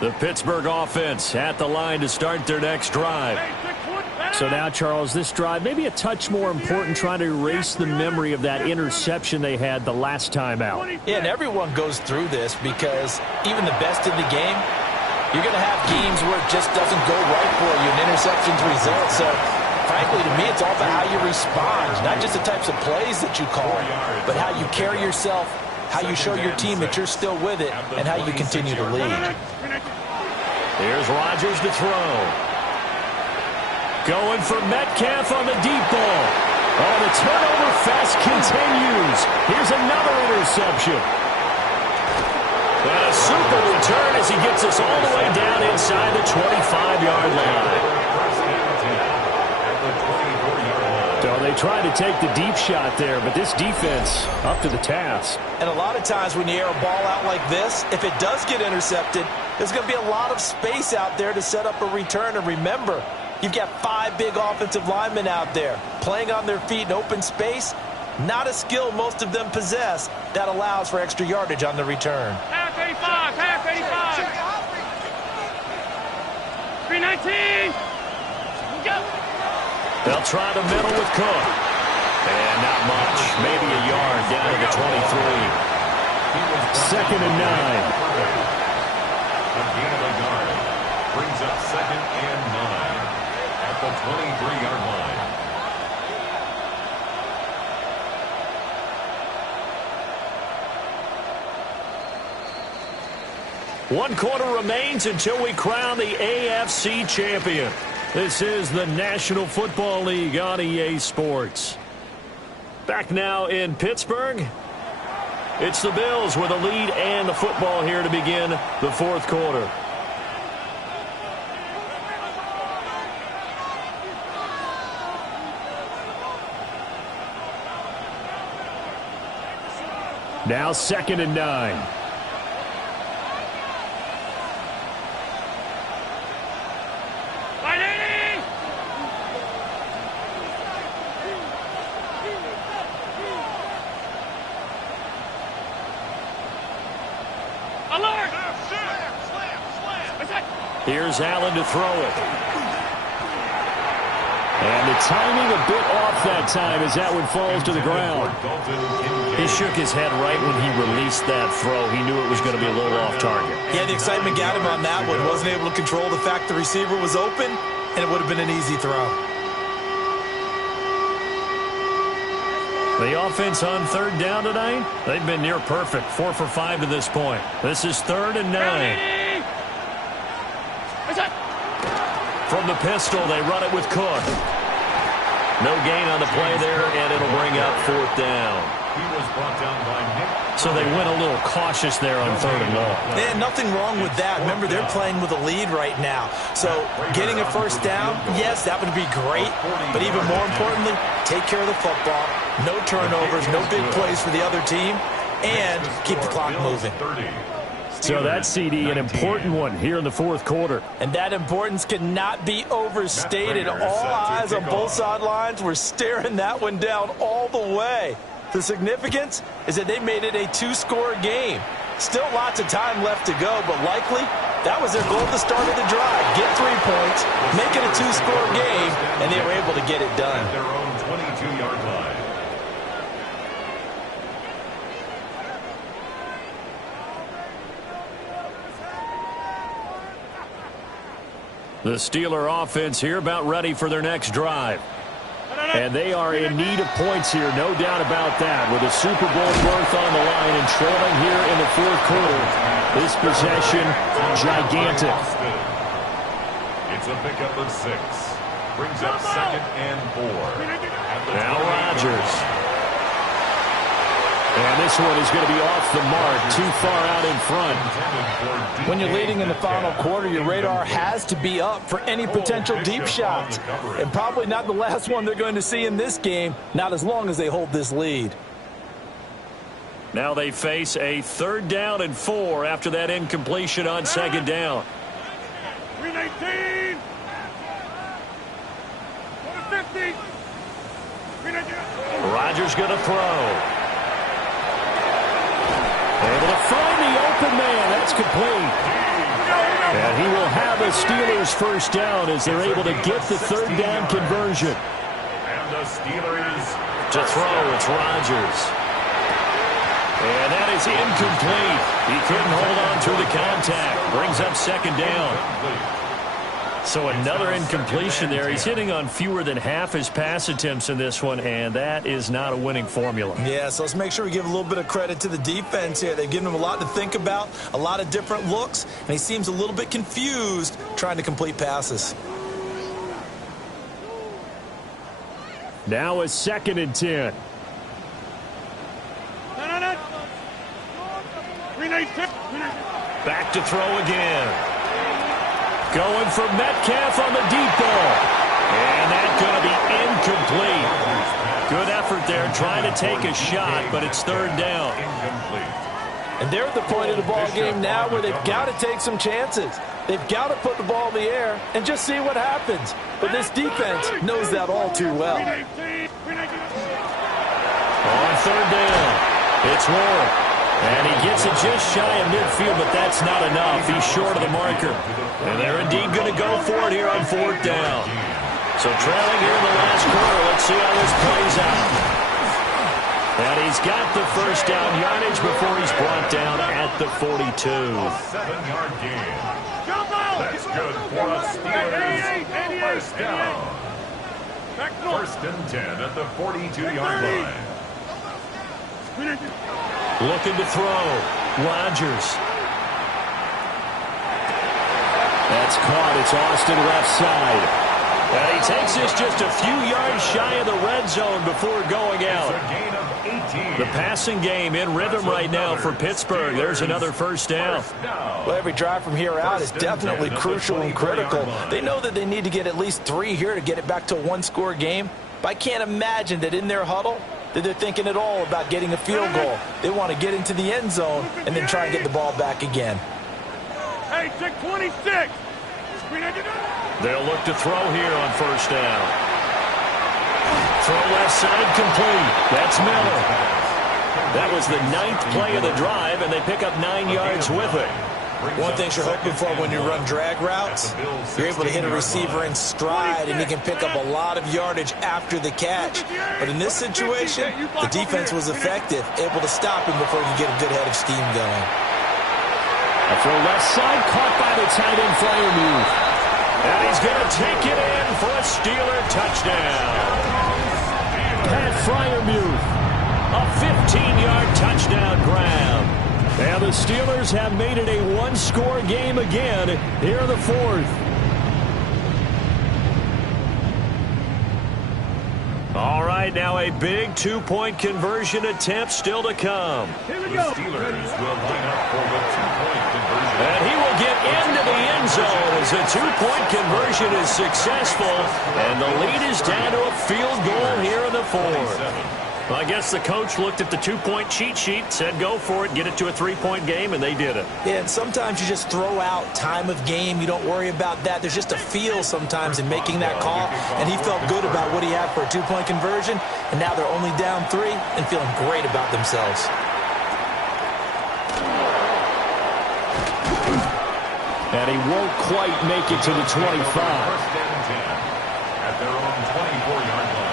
The Pittsburgh offense at the line to start their next drive. So now, Charles, this drive maybe a touch more important, trying to erase the memory of that interception they had the last time out. Yeah, and everyone goes through this because even the best in the game, you're going to have games where it just doesn't go right for you, and interceptions result. So, frankly, to me, it's all about how you respond, not just the types of plays that you call, but how you carry yourself, how you show your team that you're still with it, and how you continue to lead. Here's Rodgers to throw. Going for Metcalf on the deep ball. Oh, the turnover fest continues. Here's another interception. And a super return as he gets us all the way down inside the 25-yard line. So they tried to take the deep shot there, but this defense up to the task. And a lot of times when you air a ball out like this, if it does get intercepted, there's going to be a lot of space out there to set up a return. And remember, you've got 5 big offensive linemen out there playing on their feet in open space. Not a skill most of them possess that allows for extra yardage on the return. Half 85, half 85. 319. Go. They'll try the middle with Cook. And not much. Maybe a yard down to the 23. Second and 9. A gain of a yard brings up second and 9 at the 23-yard line. One quarter remains until we crown the AFC champion. This is the National Football League on EA Sports. Back now in Pittsburgh. It's the Bills with a lead and the football here to begin the fourth quarter. Now second and 9. Here's Allen to throw it. And the timing a bit off that time as that one falls to the ground. He shook his head right when he released that throw. He knew it was going to be a little off target. Yeah, the excitement got him on that one. Wasn't able to control the fact the receiver was open, and it would have been an easy throw. The offense on third down tonight, they've been near perfect. 4 for 5 to this point. This is third and 9. From the pistol, they run it with Cook. No gain on the play there, and it'll bring up 4th down. He was brought down by Nick. So they went a little cautious there on 3rd and long. Yeah, nothing wrong with that. Remember, they're playing with a lead right now. So getting a 1st down, yes, that would be great. But even more importantly, take care of the football. No turnovers, no big plays for the other team, and keep the clock moving. So that CD, an important one here in the 4th quarter. And that importance cannot be overstated. All eyes on both sidelines were staring that one down all the way. The significance is that they made it a 2-score game. Still lots of time left to go, but likely that was their goal at the start of the drive. Get 3 points, make it a 2-score game, and they were able to get it done. At their own 22-yard line. The Steeler offense here about ready for their next drive. And they are in need of points here, no doubt about that, with a Super Bowl berth on the line and trailing here in the 4th quarter. This possession, gigantic. It's a pickup of 6. Brings up 2nd and 4. Now Rodgers. And this one is going to be off the mark, too far out in front. When you're leading in the final quarter, your radar has to be up for any potential deep shots. And probably not the last one they're going to see in this game, not as long as they hold this lead. Now they face a 3rd down and 4 after that incompletion on 2nd down. 319. 50. Rodgers going to throw. Able to find the open man. That's complete. And he will have a Steelers 1st down as they're able to get the 3rd down conversion. And the Steelers To throw, it's Rodgers. And that is incomplete. He couldn't hold on through the contact. Brings up 2nd down. So another incompletion there. He's hitting on fewer than half his pass attempts in this one, and that is not a winning formula. Yeah, so let's make sure we give a little bit of credit to the defense here. They've given him a lot to think about, a lot of different looks, and he seems a little bit confused trying to complete passes. Now a 2nd and 10. Back to throw again. Going for Metcalf on the deep ball. And that's going to be incomplete. Good effort there trying to take a shot, but it's 3rd down. And they're at the point of the ball game now where they've got to take some chances. They've got to put the ball in the air and just see what happens. But this defense knows that all too well. On 3rd down, it's Warren. And he gets it just shy of midfield, but that's not enough. He's short of the marker. And they're indeed going to go for it here on 4th down. So trailing here in the last quarter. Let's see how this plays out. And he's got the 1st down yardage before he's brought down at the 42. 7-yard gain. That's good for a Steelers 1st down. 1st and 10 at the 42-yard line. Looking to throw. Rodgers. That's caught. It's Austin left side. And he takes this just a few yards shy of the red zone before going out. It's a gain of 18. The passing game in rhythm right now for Pittsburgh. There's another 1st down. Well, every drive from here out is definitely crucial and critical. They know that they need to get at least 3 here to get it back to a 1-score game. But I can't imagine that in their huddle that they're thinking at all about getting a field goal. They want to get into the end zone and then try and get the ball back again. Hey, check 26. They'll look to throw here on 1st down. Throw left side complete. That's Miller. That was the 9th play of the drive, and they pick up 9 yards with it. One thing you're hoping for when you run drag routes, you're able to hit a receiver in stride, and he can pick up a lot of yardage after the catch. But in this situation, the defense was effective, able to stop him before he could get a good head of steam going. A throw left side, caught by the tight end Freiermuth. And he's going to take it in for a Steeler touchdown. Pat Freiermuth, a 15-yard touchdown grab. And the Steelers have made it a 1-score game again here in the 4th. right, now a big two-point conversion attempt still to come. The Steelers will line up for the two-point conversion. And he will get into the end zone as a two-point conversion is successful. And the lead is down to a field goal here in the fourth. Well, I guess the coach looked at the two-point cheat sheet, said go for it, get it to a three-point game, and they did it. Yeah, and sometimes you just throw out time of game. You don't worry about that. There's just a feel sometimes in making that call, and he felt good about what he had for a two-point conversion, and now they're only down 3 and feeling great about themselves. And he won't quite make it to the 25. First and 10 at their own 24-yard line.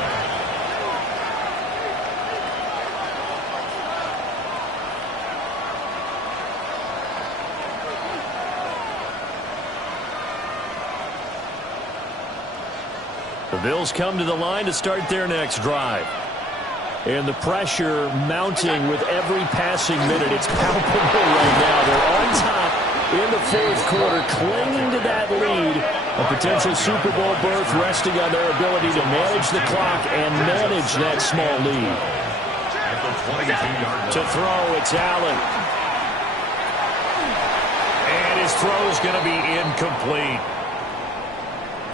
The Bills come to the line to start their next drive. And the pressure mounting with every passing minute. It's palpable right now. They're on top in the fourth quarter, clinging to that lead. A potential Super Bowl berth resting on their ability to manage the clock and manage that small lead. At the 22-yard line. To throw, it's Allen. And his throw's going to be incomplete.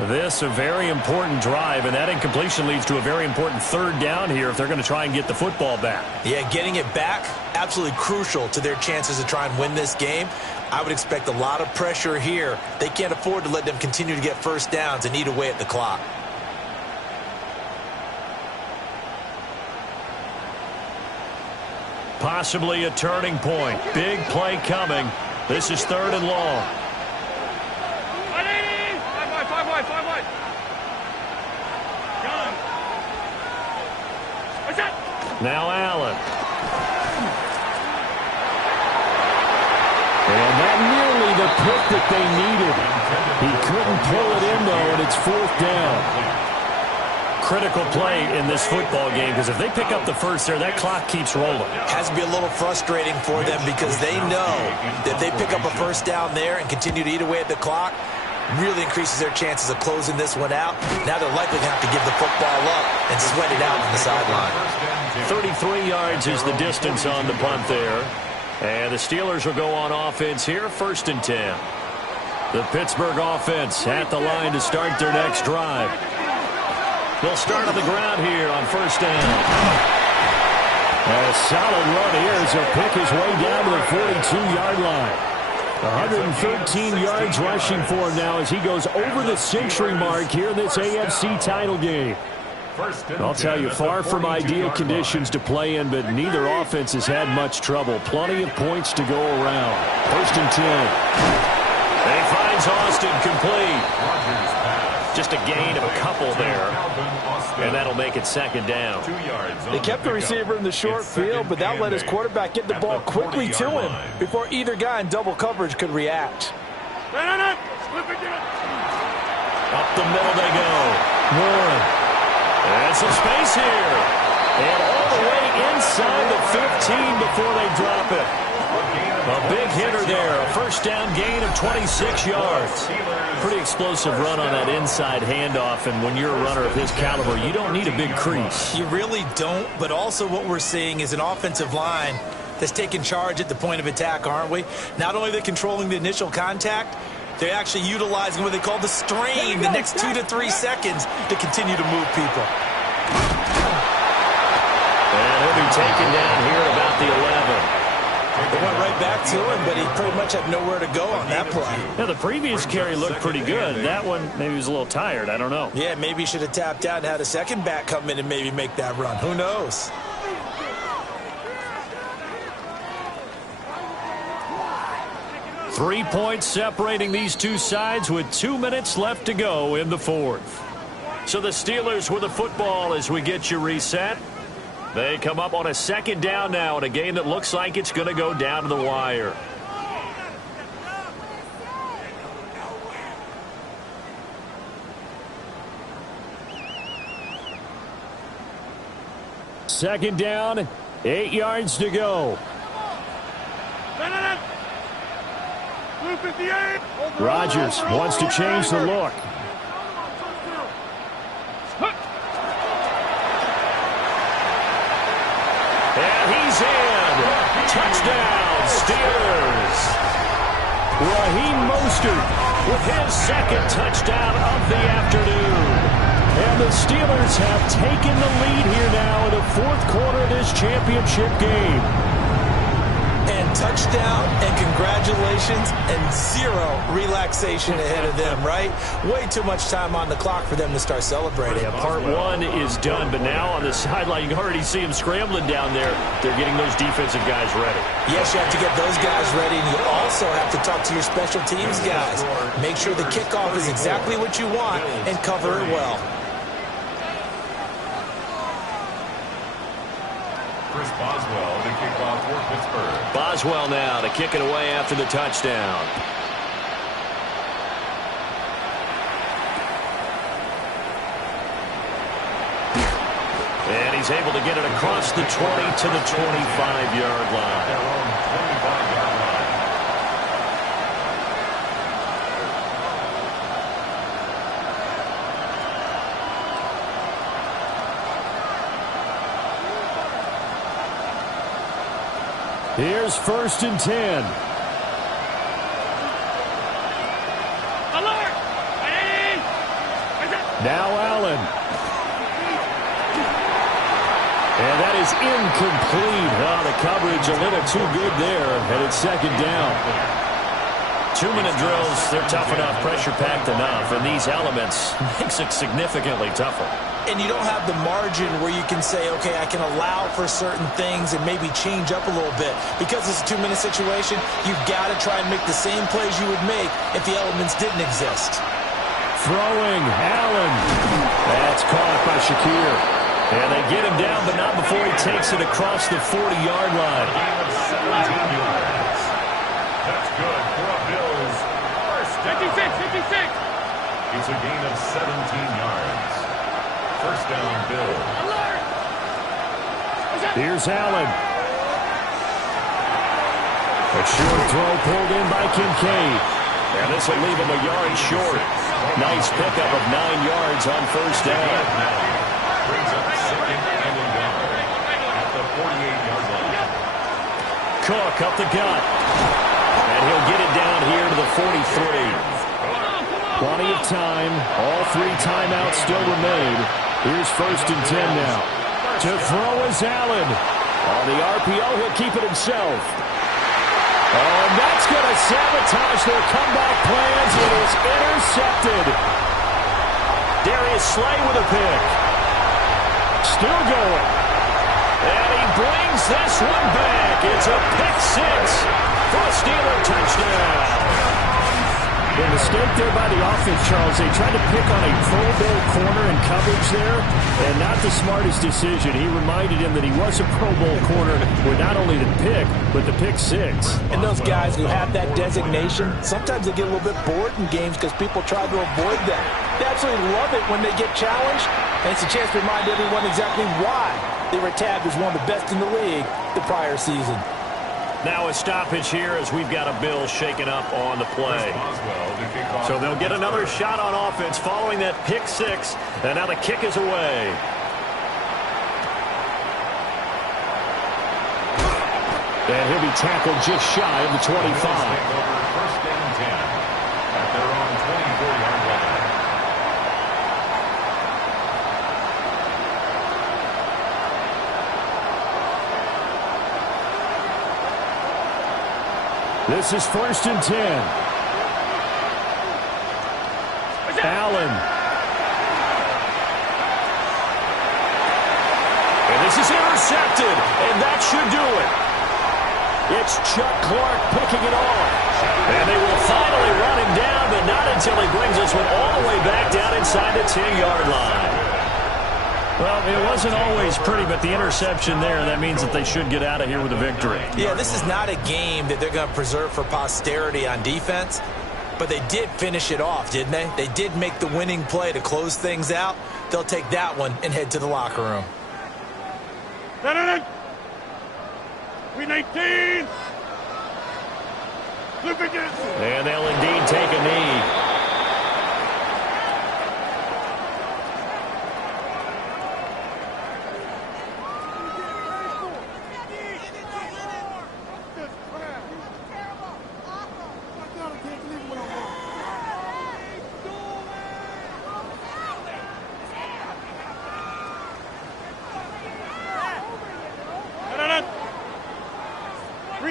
This a very important drive, and that incompletion leads to a very important third down here if they're going to try and get the football back. Yeah, getting it back, absolutely crucial to their chances to try and win this game. I would expect a lot of pressure here. They can't afford to let them continue to get first downs and eat away at the clock. Possibly a turning point. Big play coming. This is third and long. Five wide. Gun. What's that? Now Allen. And not nearly the pick that they needed. He couldn't pull it in, though, and it's fourth down. Critical play in this football game, because if they pick up the first there, that clock keeps rolling. Has to be a little frustrating for them because they know that if they pick up a first down there and continue to eat away at the clock, really increases their chances of closing this one out. Now they're likely to have to give the football up and sweat it out on the sideline. 33 yards is the distance on the punt there. And the Steelers will go on offense here, first and 10. The Pittsburgh offense at the line to start their next drive. They'll start on the ground here on first down. A solid run here as he'll pick his way down to the 42-yard line. 113 yards rushing for him now as he goes over the century mark here in this AFC title game. I'll tell you, far from ideal conditions to play in, but neither offense has had much trouble. Plenty of points to go around. First and 10. And he finds Austin complete. Just a gain of a couple there. And that'll make it second down. They kept the receiver in the short field, but that let his quarterback get the ball quickly to him before either guy in double coverage could react. Up the middle they go. Warren. And some space here. And all the way inside the 15 before they drop it. A big hitter there. A first down gain of 26 yards. Pretty explosive run on that inside handoff, and when you're a runner of his caliber, you don't need a big crease. You really don't, but also what we're seeing is an offensive line that's taking charge at the point of attack, aren't we? Not only are they controlling the initial contact, they're actually utilizing what they call the strain, the next 2 to 3 seconds to continue to move people. And he'll be taken down here at about the 11. They went right back to him, but he pretty much had nowhere to go on that play. Yeah, the previous carry looked pretty good. That one, maybe he was a little tired. I don't know. Yeah, maybe he should have tapped out and had a second back come in and maybe make that run. Who knows? Three points separating these two sides with 2 minutes left to go in the fourth. So the Steelers with the football as we get you reset. They come up on a second down now in a game that looks like it's going to go down to the wire. Second down, 8 yards to go. Rodgers wants to change the look. Touchdown, Steelers. Raheem Mostert with his second touchdown of the afternoon. And the Steelers have taken the lead here now in the fourth quarter of this championship game. And touchdown and congratulations and zero relaxation ahead of them, right? Way too much time on the clock for them to start celebrating. Yeah, part one is done, but now on the sideline, you can already see them scrambling down there. They're getting those defensive guys ready. Yes, you have to get those guys ready, and you also have to talk to your special teams guys. Make sure the kickoff is exactly what you want and cover it well. Chris Boswell to kick off for Pittsburgh. Boswell now to kick it away after the touchdown. And he's able to get it across the 20 to the 25-yard line. Their own 25-yard line. Here's 1st and 10. Alert! Now Allen. And that is incomplete. Oh, the coverage a little too good there. And it's 2nd down. 2-minute drills, they're tough enough, pressure-packed enough. And these elements makes it significantly tougher. And you don't have the margin where you can say, okay, I can allow for certain things and maybe change up a little bit. Because it's a 2-minute situation, you've got to try and make the same plays you would make if the elements didn't exist. Throwing, Allen. That's caught by Shakir. And they get him down, but not before he takes it across the 40-yard line. Gain of 17 yards. That's good for a Bills first down. 56, 56. It's a gain of 17 yards. First down, Bills. Alert! Here's Allen. A short throw pulled in by Kincaid. And this will leave him a yard short. Nice pickup of 9 yards on first down. Brings up 2nd and a yard at the 48-yard line. Cook up the gut. And he'll get it down here to the 43. Plenty of time. All 3 timeouts still remain. Here's 1st and 10 now. To throw is Allen. On the RPO, he'll keep it himself. Oh, and that's going to sabotage their comeback plans. It is intercepted. Darius Slay with a pick. Still going. And he brings this one back. It's a pick 6 for a Steeler touchdown. The mistake there by the offense, Charles, they tried to pick on a Pro Bowl corner in coverage there, and not the smartest decision. He reminded him that he was a Pro Bowl corner with not only the pick, but the pick 6. And those guys who have that designation, sometimes they get a little bit bored in games because people try to avoid them. They absolutely love it when they get challenged, and it's a chance to remind everyone exactly why they were tagged as one of the best in the league the prior season. Now a stoppage here as we've got a Bill shaken up on the play. So they'll get another shot on offense following that pick 6. And now the kick is away. And he'll be tackled just shy of the 25. First and 10 at their own 24-yard line. This is 1st and 10. Allen. And this is intercepted, and that should do it. It's Chuck Clark picking it off. And they will finally run him down, but not until he brings this one all the way back down inside the 10-yard line. Well, it wasn't always pretty, but the interception there, that means that they should get out of here with a victory. Yeah, this is not a game that they're going to preserve for posterity on defense, but they did finish it off, didn't they? They did make the winning play to close things out. They'll take that one and head to the locker room. We 19. Look at this. And they'll indeed take a knee.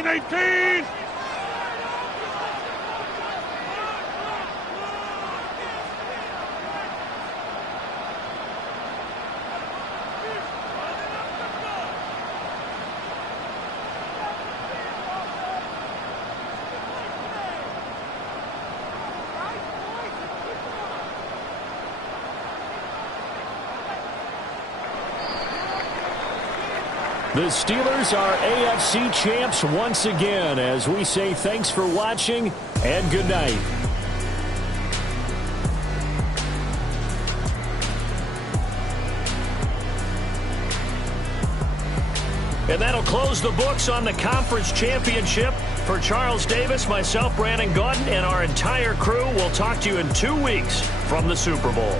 18! The Steelers are AFC champs once again, as we say thanks for watching and good night. And that'll close the books on the conference championship. For Charles Davis, myself, Brandon Gaudin, and our entire crew, we'll talk to you in 2 weeks from the Super Bowl.